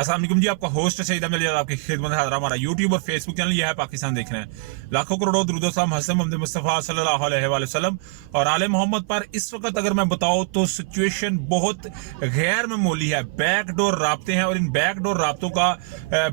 अस्सलाम वालेकुम जी, आपका होस्ट सईद अहमद आपकी खिदमत हाजिर। हमारा यूट्यूब और फेसबुक चैनल यह है पाकिस्तान देख रहे हैं। लाखों करोड़ों दुरूद व सलाम हज़रत मोहम्मद मुस्तफ़ा सल्लल्लाहु अलैहि वसल्लम और आले मोहम्मद पर। इस वक्त अगर मैं बताऊं तो सिचुएशन बहुत गैर मामूली है। बैकडोर राब्ते हैं और इन बैकडोर राब्तों का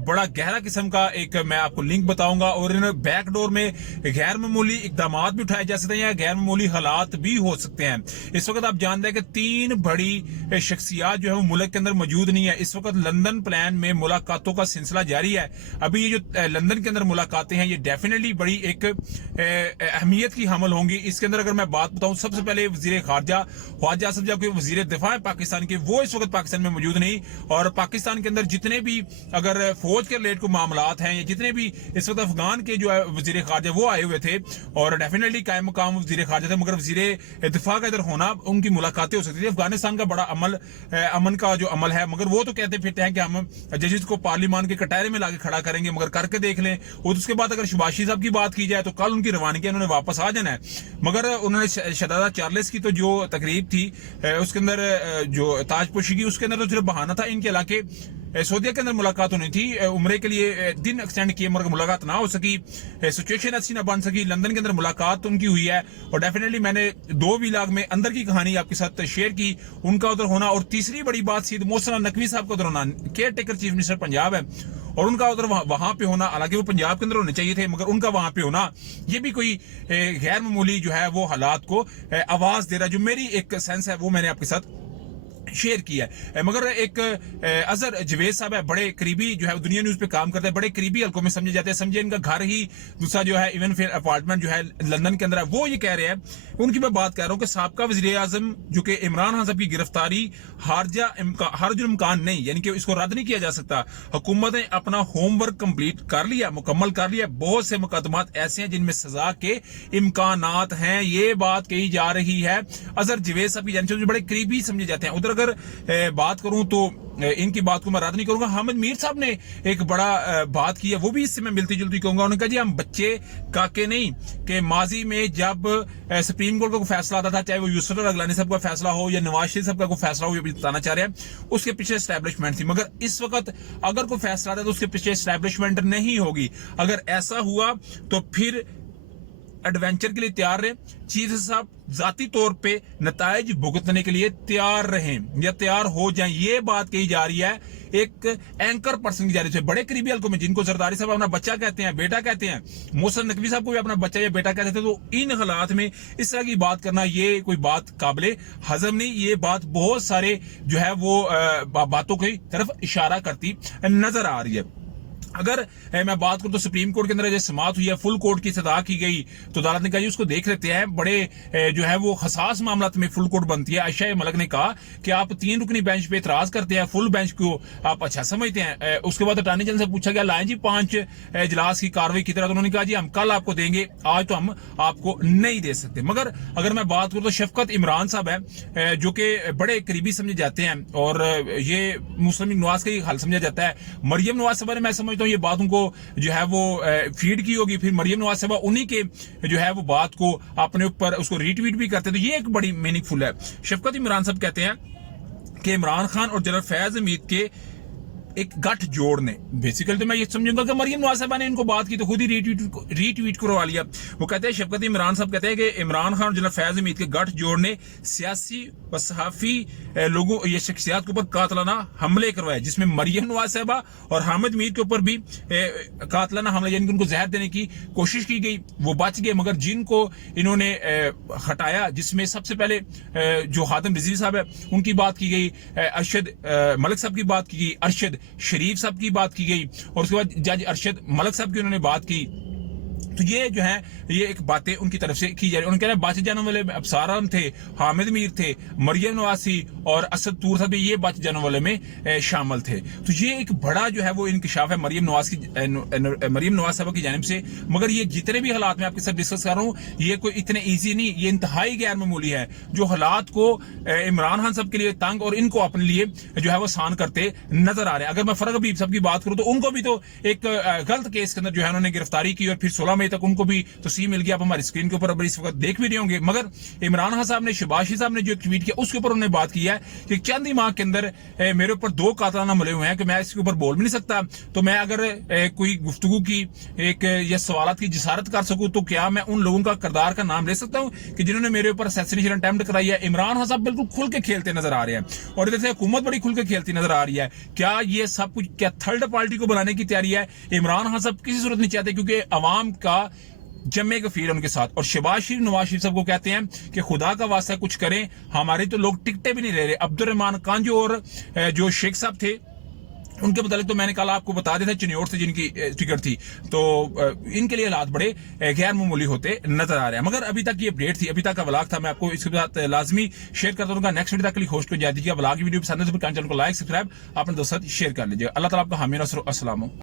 बड़ा गहरा किस्म का एक मैं आपको लिंक बताऊंगा और इन बैकडोर में गैर मामूली इकदाम भी उठाए जा सकते हैं या गैर मामूली हालात भी हो सकते हैं। इस वक्त आप जानते हैं कि 3 बड़ी शख्सियात जो है वो मुल्क के अंदर मौजूद नहीं है। इस वक्त लंदन प्लान में मुलाकातों का सिलसिला जारी है। अभी ये जो लंदन के अंदर मुलाकातें हैं ये डेफिनेटली बड़ी एक अहमियत की हमल होंगी। इसके अंदर अगर मैं बात बताऊं, सबसे पहले वजीर खारजा ख्वाजा आसिफ जाह वजीर दिफा है पाकिस्तान के, वो इस वक्त पाकिस्तान में मौजूद नहीं। और पाकिस्तान के अंदर जितने भी अगर फौज के रिलेटेड को मामलात हैं या जितने भी इस वक्त अफगान के जो है वजीर खारजा वो आए हुए थे और डेफिनेटली कायम मुकाम वजीर खारजा थे, मगर वजीर दिफा का इधर होना उनकी मुलाकातें हो सकती थी। अफगानिस्तान का बड़ा अमन का जो अमल है, मगर वो तो कहते फिरते हैं कि हम जजेस को पार्लियामान के कटहरे में लाके खड़ा करेंगे, मगर करके देख लें। और उसके बाद अगर शुबाशी साहब की बात की जाए तो कल उनकी रवानगी उन्होंने वापस आ जाना है, मगर उन्होंने शहजादा चार्ल्स की तो जो तकरीब थी उसके अंदर जो ताजपोशी की उसके अंदर तो सिर्फ बहाना था इनके इलाके सऊदीया के अंदर मुलाकात होनी थी। उम्रे के लिए दिन एक्सटेंड किए मगर मुलाकात ना हो सकी, सिचुएशन अच्छी ना बन सकी। लंदन के अंदर मुलाकात उनकी हुई है और डेफिनेटली मैंने 2 व्लॉग में अंदर की कहानी आपके साथ शेयर की, उनका उधर होना। और तीसरी बड़ी बात सीध मोहसिन नकवी साहब का उधर होना, care taker chief minister Punjab है और उनका उधर वहां पे होना। हालांकि वो पंजाब के अंदर होने चाहिए थे मगर उनका वहां पे होना ये भी कोई गैर मामूली जो है वो हालात को आवाज दे रहा है। जो मेरी एक सेंस है वो मैंने आपके साथ शेयर किया है। मगर एक अजहर जवेद साहब है, बड़े करीबी जो है दुनिया न्यूज पे काम करते हैं, बड़े करीबी हल्कों में समझे जाते हैं। समझे इनका घर ही दूसरा जो है इवन फिर अपार्टमेंट जो है लंदन के अंदर है। वो ये कह रहे हैं, उनकी मैं बात कर रहा हूं कि साबका वजीर आजम जो कि इमरान खान साहब की गिरफ्तारी हर्ज इम्कान नहीं, यानी कि इसको रद्द नहीं किया जा सकता। हुकूमत ने अपना होमवर्क कंप्लीट कर लिया, मुकम्मल कर लिया। बहुत से मुकदमात ऐसे हैं जिनमें सजा के इम्कानात हैं, ये बात कही जा रही है। अजहर जवेद साहब की जानिब से बड़े करीबी समझे जाते हैं। उधर अगर बात करूं तो इनकी बात को मैं रद्द नहीं करूंगा। हामिद मीर साहब ने एक बड़ा बात की है, वो भी इससे मैं मिलती जुलती कहूंगा। उन्होंने कहा जी हम बच्चे काके नहीं कि माजी में जब सुप्रीम कोर्ट का कोई फैसला आता था, चाहे वो यूसुफ अगलानी साहब का फैसला हो या नवाज शरीफ साहब का कोई फैसला हो, ये भी बताना चाह रहे हैं, उसके पीछे एस्टैब्लिशमेंट थी। मगर इस वक्त अगर कोई फैसला आता है तो उसके पीछे एस्टैब्लिशमेंट नहीं होगी। अगर ऐसा हुआ तो फिर एडवेंचर के लिए तैयार रहे। चीफ साहब जाती तौर पे नताइज भुगतने के लिए तैयार रहें या तैयार हो जाएं, ये बात कही जा रही है एक एंकर पर्सन की जानिब से। बड़े करीबी हल्कों में जिनको जरदारी साहब अपना बच्चा कहते हैं, बेटा कहते हैं, मोहसिन नकवी साहब को भी अपना बच्चा या बेटा कहते थे, तो इन हालात में इस तरह की बात करना ये कोई बात काबिले हजम नहीं। ये बात बहुत सारे जो है वो बातों की तरफ इशारा करती नजर आ रही है। अगर मैं बात करूं तो सुप्रीम कोर्ट के अंदर जो समाअत हुई है, फुल कोर्ट की सदा की गई, तो अदालत ने कहा उसको देख लेते हैं। बड़े जो है वो हसास मामला में फुल कोर्ट बनती है। आयशा मलिक ने कहा कि आप 3 रुकनी बेंच पे इतराज करते हैं, फुल बेंच को आप अच्छा समझते हैं। उसके बाद अटॉर्नी जनरल से पूछा गया लाएं जी 5 इजलास की कार्रवाई की तरह, तो उन्होंने कहा जी हम कल आपको देंगे, आज तो हम आपको नहीं दे सकते। मगर अगर मैं बात करूं तो शफकत इमरान साहब है जो कि बड़े करीबी समझे जाते हैं और ये मुस्लिम नवाज का ही हल समझा जाता है। मरियम नवाज साहब ने मैं समझता हूँ ये बात उनको जो है वो फीड की होगी, फिर मरियम नवाज साहब उन्हीं के जो है वो बात को अपने ऊपर उसको रीट्वीट भी करते, तो ये एक बड़ी मीनिंगफुल है। शफकत इमरान साहब कहते हैं कि इमरान खान और जनरल फैज हमीद के एक गठ जोड़ने, बेसिकली तो मैं ये समझूंगा कि मरियम नवाज साहब ने इनको बात की तो खुद ही रीट्वीट करवा लिया। वो कहते हैं शफकत इमरान साहब कहते हैं कि इमरान खान और जनरल फैज हमीद के गठ जोड़ने सियासी व सहाफी लोगों ये शख्सियात के ऊपर कातलाना हमले करवाए, जिसमें मरियम नवाज साहबा और हामिद मीर के ऊपर भी कातलाना हमले यानी कि उनको जहर देने की कोशिश की गई, वो बच गए। मगर जिनको इन्होंने हटाया, जिसमें सबसे पहले जो हातिम रिजवी साहब है उनकी बात की गई, अरशद मलिक साहब की बात की गई, अरशद शरीफ साहब की बात की गई और उसके बाद जज अरशद मलिक साहब की उन्होंने बात की। तो ये जो है ये एक बातें उनकी तरफ से की जा रही है। उन्होंने कहा बच जाने वाले अफसारान थे, हामिद मीर थे, मरियम नवाज और असद तूर साहब ये बच जाने वाले में शामिल थे। तो ये एक बड़ा जो है वो इंकशाफ है मरियम नवाज साहब की जानिब से। मगर ये जितने भी हालात मैं आपके साथ डिस्कस कर रहा हूँ ये कोई इतने ईजी नहीं, ये इंतहाई गैर मामूली है। जो हालात को इमरान खान साहब के लिए तंग और इनको अपने लिए जो है वो आसान करते नजर आ रहे हैं। अगर मैं फरग हबीब साहब की बात करूँ तो उनको भी तो एक गलत केस के अंदर जो है उन्होंने गिरफ्तारी की और फिर 16 मई बजे तक उनको भी तस्लीम मिल गया। आप हमारी स्क्रीन के ऊपर अब इस वक्त देख भी रहे होंगे। मगर इमरान खान साहब ने, शहबाज साहब ने जो ट्वीट किया उसके ऊपर उन्होंने बात की है कि चंद ही माह के अंदर मेरे ऊपर 2 कातलाना हमले हुए हैं कि मैं इसके ऊपर बोल भी नहीं सकता। तो मैं अगर कोई गुफ्तगू की एक या सवालत की जिसारत कर सकूं तो क्या मैं उन लोगों का किरदार का नाम ले सकता हूं कि जिन्होंने मेरे ऊपर असैसिनेशन अटेम्प्ट कराई है। इमरान खान साहब बिल्कुल खुल के खेलते नजर आ रहे हैं और इधर से हुकूमत बड़ी खुल के खेलती नजर आ रही है। क्या ये सब कुछ क्या थर्ड पार्टी को बनाने की तैयारी है? इमरान खान साहब किसी सूरत नहीं चाहते क्योंकि अवाम का जम्मे गफीर उनके साथ। और शहबाज शरीफ, नवाज शरीफ सबको कहते हैं कि खुदा का वास्ता कुछ करें, हमारे तो लोग टिकटे भी नहीं रह रहे। अब्दुर्रहमान कांजो और जो शेख साहब थे उनके मुतालिक तो मैंने कल आपको बता दिया था, चिन्योर से जिनकी टिकट थी, तो इनके लिए हालात बड़े गैर मामूली होते नजर आ रहे हैं। मगर अभी तक ये अपडेट थी, अभी तक का व्लॉग था, मैं आपको इसके साथ लाजमी शेयर करता रहूंगा। नेक्स्ट वीडियो तक के लिए होस्ट को जा दीजिएगा। व्लॉग की वीडियो पसंद है तो चैनल को लाइक, सब्सक्राइब अपने दोस्तों शेयर कर लीजिएगा। अल्लाह ताला आपका हामी नसर। अस्सलाम।